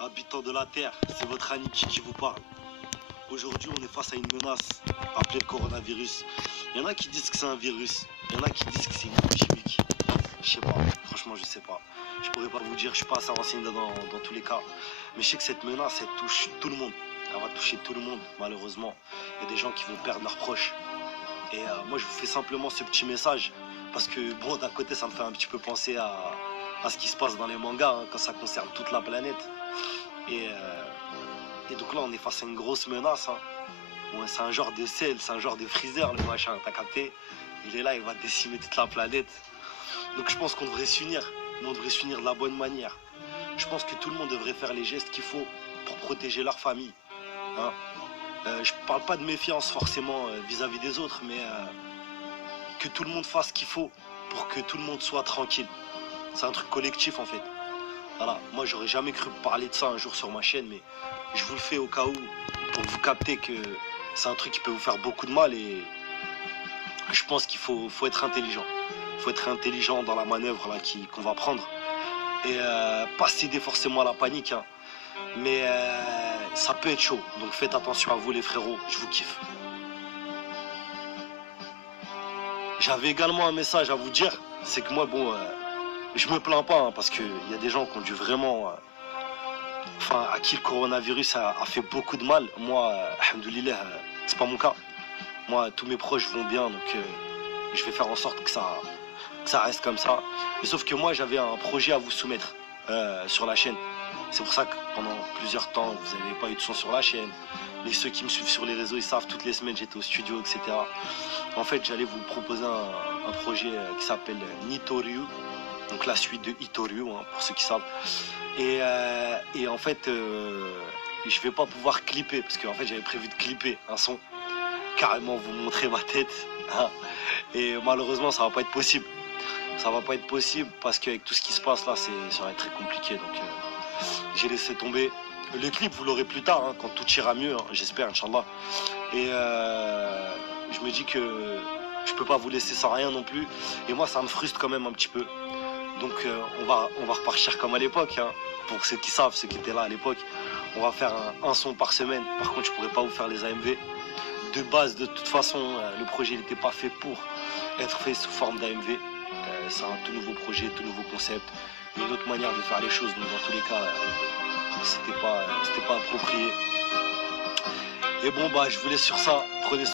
habitants de la Terre, c'est votre Aniki qui vous parle. Aujourd'hui, on est face à une menace appelée le coronavirus. Il y en a qui disent que c'est un virus, il y en a qui disent que c'est une épidémie. Je sais pas, franchement, je sais pas. Je pourrais pas vous dire, je suis pas assez renseigné dans tous les cas. Mais je sais que cette menace, elle touche tout le monde. Elle va toucher tout le monde, malheureusement. Il y a des gens qui vont perdre leurs proches. Et moi, je vous fais simplement ce petit message. Parce que, bon, d'un côté, ça me fait un petit peu penser à ce qui se passe dans les mangas, hein, quand ça concerne toute la planète. Et, euh, et donc là, on est face à une grosse menace. Hein. Ouais, c'est un genre de sel, c'est un genre de freezer, le machin, t'as capté? Il est là, il va décimer toute la planète. Donc je pense qu'on devrait s'unir, mais on devrait s'unir de la bonne manière. Je pense que tout le monde devrait faire les gestes qu'il faut pour protéger leur famille. Hein. Je parle pas de méfiance forcément vis-à-vis des autres, mais que tout le monde fasse ce qu'il faut pour que tout le monde soit tranquille. C'est un truc collectif en fait. Voilà, moi j'aurais jamais cru parler de ça un jour sur ma chaîne, mais je vous le fais au cas où, pour vous capter que c'est un truc qui peut vous faire beaucoup de mal et je pense qu'il faut être intelligent. Il faut être intelligent dans la manœuvre là, qu'on va prendre et pas céder forcément à la panique, hein. Mais ça peut être chaud, donc faites attention à vous les frérots, je vous kiffe. J'avais également un message à vous dire, c'est que moi bon, je me plains pas hein, parce qu'il y a des gens qui ont dû vraiment enfin, à qui le coronavirus a fait beaucoup de mal. Moi, alhamdoulilah, c'est pas mon cas. Moi, tous mes proches vont bien, donc je vais faire en sorte que ça reste comme ça. Mais sauf que moi, j'avais un projet à vous soumettre sur la chaîne. C'est pour ça que pendant plusieurs temps, vous n'avez pas eu de son sur la chaîne. Mais ceux qui me suivent sur les réseaux, ils savent, toutes les semaines, j'étais au studio, etc. En fait, j'allais vous proposer un projet qui s'appelle Nitoryu. Donc la suite de Itoryu, hein, pour ceux qui savent. Et en fait, je vais pas pouvoir clipper, parce qu'en fait, j'avais prévu de clipper un son, carrément vous montrer ma tête. Hein. Et malheureusement, ça va pas être possible. Ça va pas être possible, parce qu'avec tout ce qui se passe là, ça va être très compliqué. Donc j'ai laissé tomber. Le clip, vous l'aurez plus tard, hein, quand tout ira mieux, hein, j'espère, Inch'Allah. Et je me dis que je peux pas vous laisser sans rien non plus. Et moi, ça me frustre quand même un petit peu. Donc on va repartir comme à l'époque, hein. Pour ceux qui savent, ceux qui étaient là à l'époque. On va faire un son par semaine. Par contre, je pourrais pas vous faire les AMV. De base, de toute façon, le projet n'était pas fait pour être fait sous forme d'AMV. C'est un tout nouveau projet, tout nouveau concept. Une autre manière de faire les choses. Donc dans tous les cas, c'était pas approprié. Et bon, bah, je vous laisse sur ça. Prenez soin.